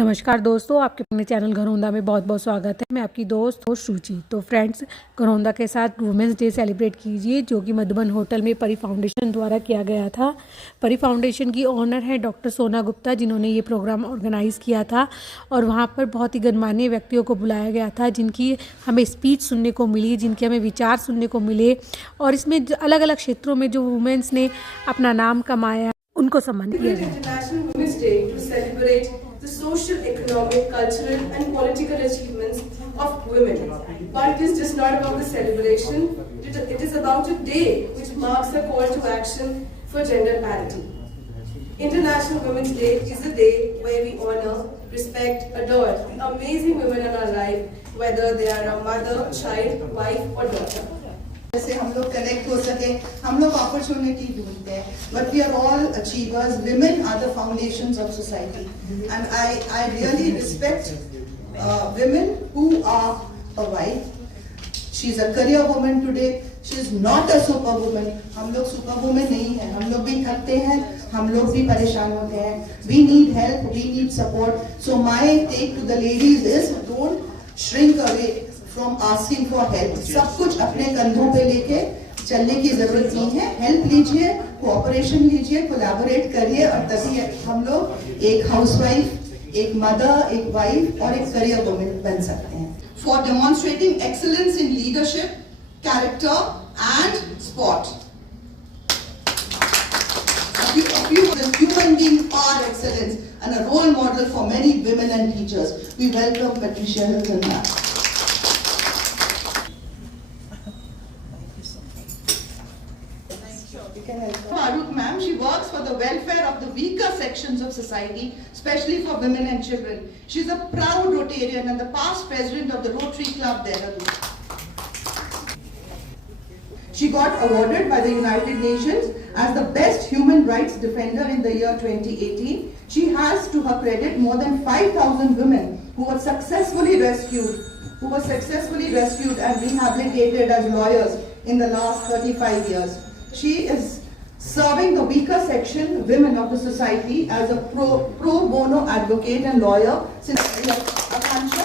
नमस्कार दोस्तों, आपके अपने चैनल घरौंदा में बहुत बहुत स्वागत है। मैं आपकी दोस्त हो शुचि। तो फ्रेंड्स, घरौंदा के साथ वुमेंस डे सेलिब्रेट कीजिए, जो कि मधुबन होटल में परी फाउंडेशन द्वारा किया गया था। परी फाउंडेशन की ओनर है डॉक्टर सोना गुप्ता, जिन्होंने ये प्रोग्राम ऑर्गेनाइज़ किया था और वहाँ पर बहुत ही गणमान्य व्यक्तियों को बुलाया गया था, जिनकी हमें स्पीच सुनने को मिली, जिनके हमें विचार सुनने को मिले और इसमें अलग अलग क्षेत्रों में जो वुमेंस ने अपना नाम कमाया उनको सम्मानित किया गया। International Women's Day to celebrate the social, economic, cultural and political achievements of women. But it is just not about the celebration, it is about a day which marks a call to action for gender parity. International Women's Day is a day where we honor, respect, adore the amazing women in our life, whether they are a mother, child, wife or daughter. जैसे हम लोग कनेक्ट हो सके, हम लोग opportunity ढूंढते हैं, but we are all achievers. Women are the foundations of society and I really respect women who are a wife. She is a career woman today. She is not a super woman. हम लोग super woman नहीं है. हम लोग भी थकते हैं, हम लोग भी परेशान होते हैं. We need help, we need support. So my take to the ladies is don't shrink away from asking for help. सब कुछ अपने कंधों पे लेके चलने की जरूरत नहीं है. हेल्प लीजिए, कोऑपरेशन लीजिए, कोलैबोरेट करिए और तभी हम लोग एक हाउसवाइफ, एक मदर, एक वाइफ और एक करियर वुमन बन सकते हैं. For demonstrating excellence in leadership, character and sport. The human being are excellence and a role model for many women and teachers. We welcome Patricia Hilton. Farooq ma'am, she works for the welfare of the weaker sections of society, especially for women and children. She is a proud Rotarian and the past president of the Rotary Club Dehradun. She got awarded by the United Nations as the best human rights defender in the year 2018. She has to her credit more than 5,000 women who were successfully rescued and rehabilitated as lawyers in the last 35 years. She is serving the weaker section women of the society as a pro bono advocate and lawyer since Akansha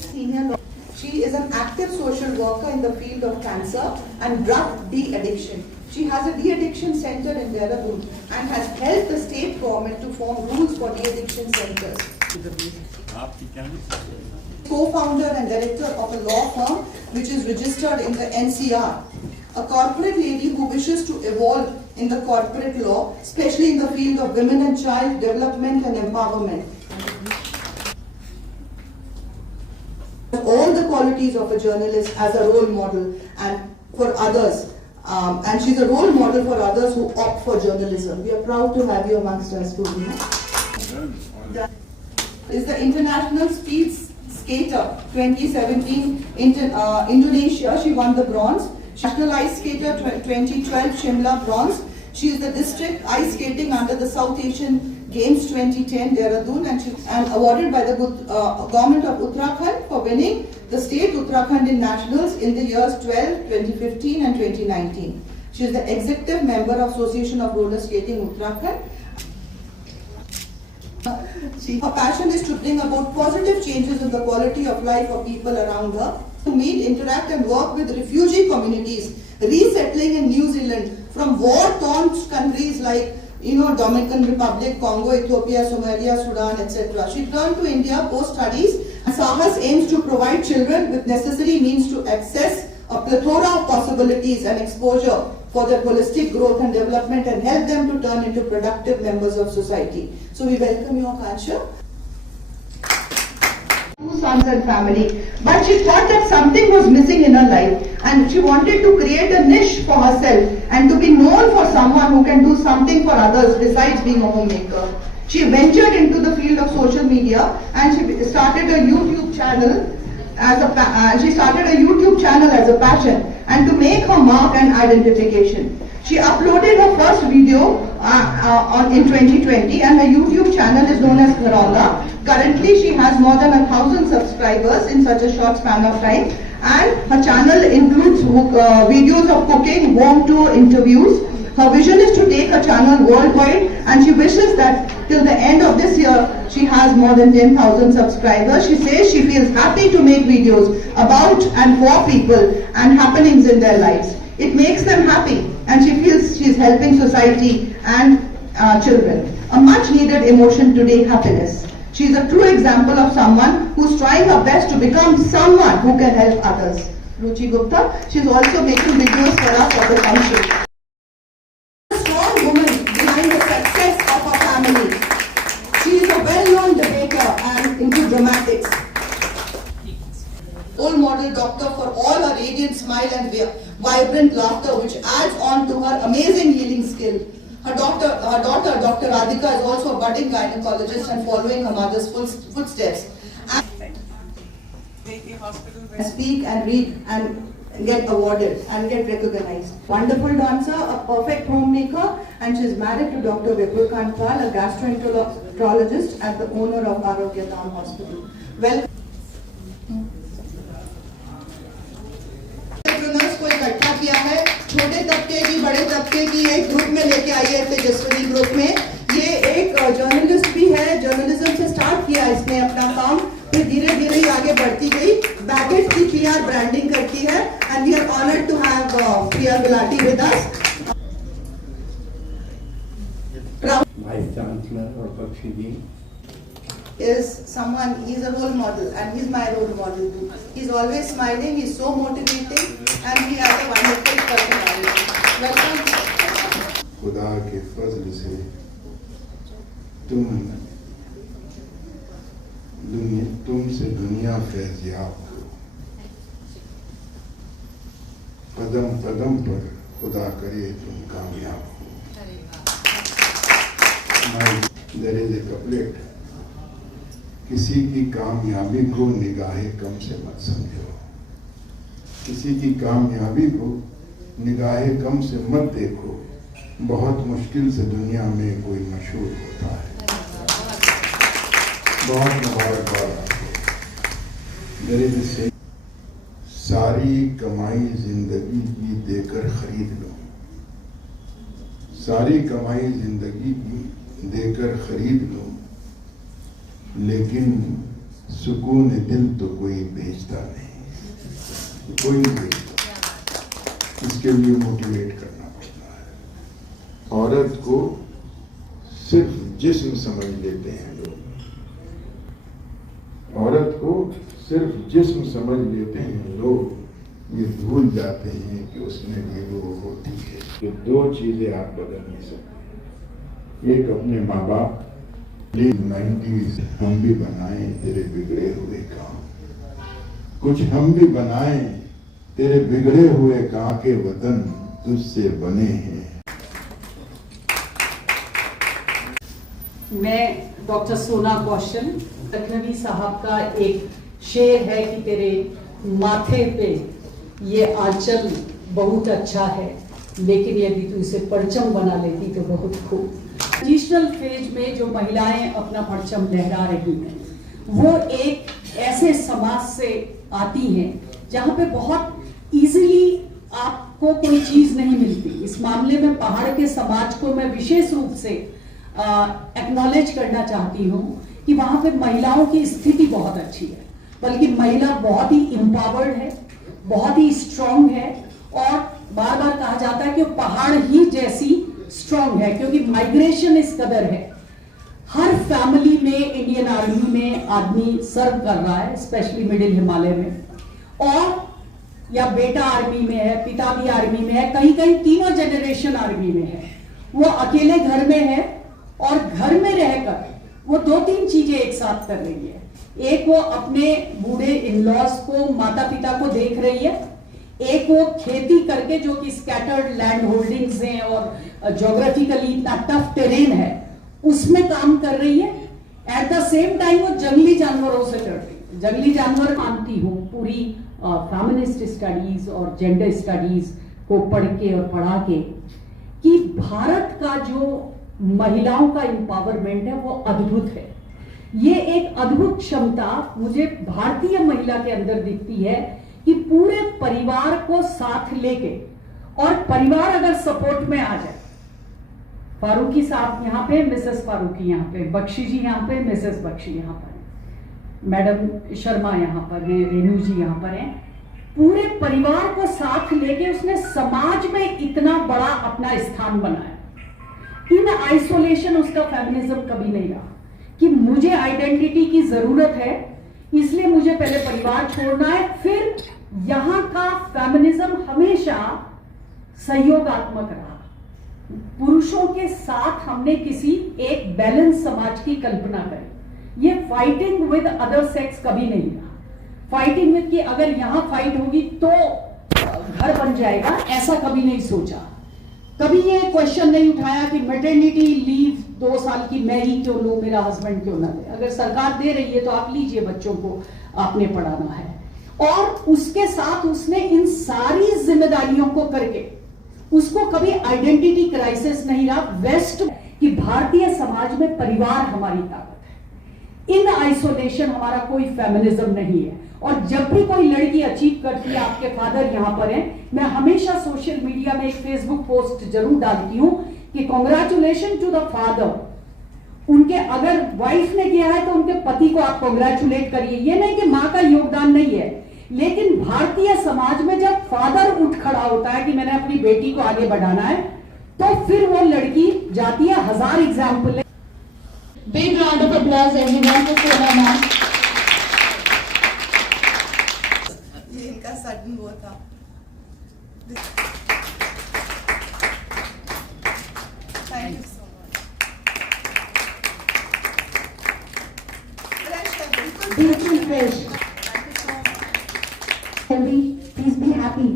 senior lawyer. She is an active social worker in the field of cancer and drug de-addiction. She has a de-addiction center in Dehradun and has helped the state government to form rules for de-addiction centers. Co-founder and director of a law firm which is registered in the NCR. A corporate lady who wishes to evolve in the corporate law, especially in the field of women and child development and empowerment. All the qualities of a journalist as a role model and for others, and she's a role model for others who opt for journalism. We are proud to have you amongst us, Purnima. Is the International Speed Skater 2017 Indonesia. She won the bronze. National Ice Skater 2012 Shimla bronze. She is the district ice skating under the South Asian Games 2010 Dehradun and awarded by the government of Uttarakhand for winning the state Uttarakhand in nationals in the years 2015 and 2019. She is the executive member of Association of Roller Skating Uttarakhand. Her passion is to bring about positive changes in the quality of life of people around her. To meet, interact and work with refugee communities resettling in New Zealand from war-torn countries like Dominican Republic, Congo, Ethiopia, Somalia, Sudan, etc. She returned to India post-studies and Sahas aims to provide children with necessary means to access a plethora of possibilities and exposure for their holistic growth and development and help them to turn into productive members of society. So we welcome you, Akansha. 2 sons and family, but she thought that something was missing in her life and she wanted to create a niche for herself and to be known for someone who can do something for others besides being a homemaker. She ventured into the field of social media and she started a YouTube channel as a passion and to make her mark and identification. She uploaded her first video in 2020 and her YouTube channel is known as Gharaunda. Currently she has more than 1,000 subscribers in such a short span of time and her channel includes videos of cooking, home tour, interviews Her vision is to take her channel worldwide, and she wishes that till the end of this year, she has more than 10,000 subscribers. She says she feels happy to make videos about and for people and happenings in their lives. It makes them happy, and she feels she is helping society and children. A much needed emotion today, happiness. She is a true example of someone who is trying her best to become someone who can help others. Ruchi Gupta, she is also making videos for us for the function. A strong woman behind the success of her family. She is a well-known debater and into dramatics. Role model doctor for all her radiant smile and vibrant laughter, which adds on to her amazing healing skill. Her daughter, Dr. Radhika, is also a budding gynecologist and following her mother's footsteps. And speak and read and get awarded and get recognized. Wonderful dancer, a perfect homemaker, and she is married to Dr. Vipul Kanpal, a gastroenterologist and the owner of Arogya Dham Hospital. Well, को इकट्ठा किया है, छोटे तबके की बड़े तबके की एक ग्रुप में लेके आई है तेजस्विनी ग्रुप में। ये एक जर्नलिस्ट भी है, जर्नलिज्म से स्टार्ट किया इसने अपना काम, फिर धीरे धीरे ही आगे बढ़ती गई। बैकेट की PR ब्रांडिंग करती है, and we are honoured to have PR Gulati with us. Vice chancellor और बख्शी जी is someone, he's a role model, and he's my role model too. He's always smiling, he's so motivating, and he has a wonderful personality. Welcome. खुदा के फजल से तुमसे दुनिया फैज़याब हो। कदम कदम पर खुदा करे तुम कामयाब हो। There is a couplet, किसी की कामयाबी को निगाहे कम से मत समझो, किसी की कामयाबी को निगाहे कम से मत देखो, बहुत मुश्किल से दुनिया में कोई मशहूर होता है। बहुत मुबारकबाद आपको। सारी कमाई जिंदगी की देकर खरीद लो, सारी कमाई जिंदगी की देकर खरीद लो, लेकिन सुकून दिल तो कोई बेचता नहीं, कोई नहीं बेचता। इसके लिए मोटिवेट करना पड़ता है। औरत को सिर्फ जिस्म समझ लेते हैं लोग, औरत को सिर्फ जिस्म समझ लेते हैं लोग, ये भूल जाते हैं कि उसमें भी वो होती है। तो दो चीजें आप बदल नहीं सकते, एक अपने माँ बाप, 90s हम भी बनाएं तेरे बिगड़े हुए काम, कुछ हम भी बनाएं तेरे बिगड़े हुए काम के वतन तुझसे बने हैं। मैं डॉक्टर सोना कौशल, लखनवी साहब का एक शेर है कि तेरे माथे पे ये आंचल बहुत अच्छा है, लेकिन यदि तू इसे परचम बना लेती तो बहुत खूब। ट्रेडिशनल फेज में जो महिलाएं अपना परचम लहरा रही हैं, वो एक ऐसे समाज से आती हैं जहां पे बहुत इजीली आपको कोई चीज नहीं मिलती। इस मामले में पहाड़ के समाज को मैं विशेष रूप से एक्नॉलेज करना चाहती हूँ कि वहां पे महिलाओं की स्थिति बहुत अच्छी है, बल्कि महिला बहुत ही एम्पावर्ड है, बहुत ही स्ट्रांग है, और बार बार कहा जाता है कि वो पहाड़ ही जैसी स्ट्रांग है, क्योंकि माइग्रेशन इस कदर है। हर फैमिली में इंडियन आर्मी में आदमी सर्व कर रहा है, स्पेशली मिडिल हिमालय में, और या बेटा आर्मी में है, पिता भी आर्मी में है, कहीं कहीं तीनों जनरेशन आर्मी में है। वो अकेले घर में है और घर में रहकर वो दो तीन चीजें एक साथ कर रही है। एक वो अपने बूढ़े इन-लॉज को, माता पिता को देख रही है, एक वो खेती करके, जो कि स्कैटर्ड लैंड होल्डिंग्स हैं और ज्योग्राफिकली इतना टफ टेरेन है, उसमें काम कर रही है। एट द सेम टाइम वो जंगली जानवरों से लड़ रही है। जंगली जानवर मानती हूँ पूरी फेमिनिस्ट स्टडीज और जेंडर स्टडीज को पढ़ के और पढ़ा के कि भारत का जो महिलाओं का एम्पावरमेंट है वो अद्भुत है। ये एक अद्भुत क्षमता मुझे भारतीय महिला के अंदर दिखती है कि पूरे परिवार को साथ लेके, और परिवार अगर सपोर्ट में आ जाए फारूकी साहब यहाँ पे, मिसेस फारूकी यहाँ पे, बख्शी जी यहाँ पे, मिसेस बख्शी यहाँ पर हैं, मैडम शर्मा यहाँ पर हैं, रेणु जी यहाँ पर हैं। पूरे परिवार को साथ लेके उसने समाज में इतना बड़ा अपना स्थान बनाया। इन आइसोलेशन उसका फेमिनिज्म कभी नहीं रहा कि मुझे आइडेंटिटी की जरूरत है, इसलिए मुझे पहले परिवार छोड़ना है। फिर यहाँ का फेमिनिज्म हमेशा सहयोगात्मक रहा। पुरुषों के साथ हमने किसी एक बैलेंस समाज की कल्पना करी। ये फाइटिंग विद अदर सेक्स कभी नहीं रहा। फाइटिंग विद कि अगर यहां फाइट होगी तो घर बन जाएगा, ऐसा कभी नहीं सोचा। कभी ये क्वेश्चन नहीं उठाया कि मैटरनिटी लीव 2 साल की मैं ही क्यों लूं, मेरा हस्बैंड क्यों ना दे। अगर सरकार दे रही है तो आप लीजिए, बच्चों को आपने पढ़ाना है। और उसके साथ उसने इन सारी जिम्मेदारियों को करके उसको कभी आइडेंटिटी क्राइसिस नहीं रहा। वेस्ट की भारतीय समाज में परिवार हमारी ताकत है। इन आइसोलेशन हमारा कोई फेमिनिज्म नहीं है। और जब भी कोई लड़की अचीव करती है, आपके फादर यहां पर हैं, मैं हमेशा सोशल मीडिया में एक फेसबुक पोस्ट जरूर डालती हूं कि कॉन्ग्रेचुलेशन टू द फादर। उनके अगर वाइफ ने किया है तो उनके पति को आप कॉन्ग्रेचुलेट करिए। ये नहीं कि मां का योगदान नहीं है, लेकिन भारतीय समाज में जब फादर उठ खड़ा होता है कि मैंने अपनी बेटी को आगे बढ़ाना है, तो फिर वो लड़की जाती है। 1000 एग्जाम्पल है। Big round of applause everyone for Sona ma'am. ये इनका सडन वो था। Thank you so much. Fresh है, बिल्कुल Beautiful fresh. Thank you so much. Healthy. Please be happy.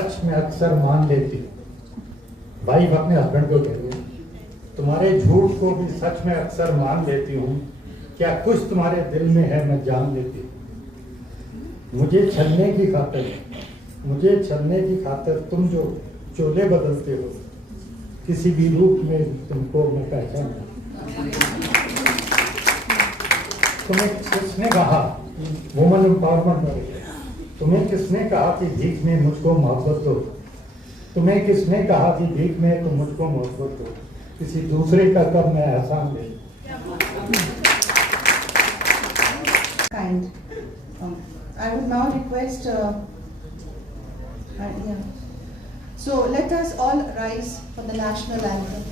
सच में अक्सर मान लेती हूँ। वाइफ अपने हस्बैंड को कह रही है, तुम्हारे झूठ को भी सच में अक्सर मान लेती हूँ। क्या कुछ तुम्हारे दिल में है मैं जान लेती हूँ। मुझे छलने की खातिर तुम जो चोले बदलते हो, किसी भी रूप में तुमको मैं पहचानता हूँ। तुम्हें किसने कहा वुमन एम्पावरमेंट? तुम्हें किसने कहा कि भीख में मुझको मोहब्बत दो? तुम्हें किसने कहा कि भीख में तुम मुझको मोहब्बत दो? किसी दूसरे का कब मैं एहसान ले? Kind. I would now request. Yeah. So let us all rise for the national anthem.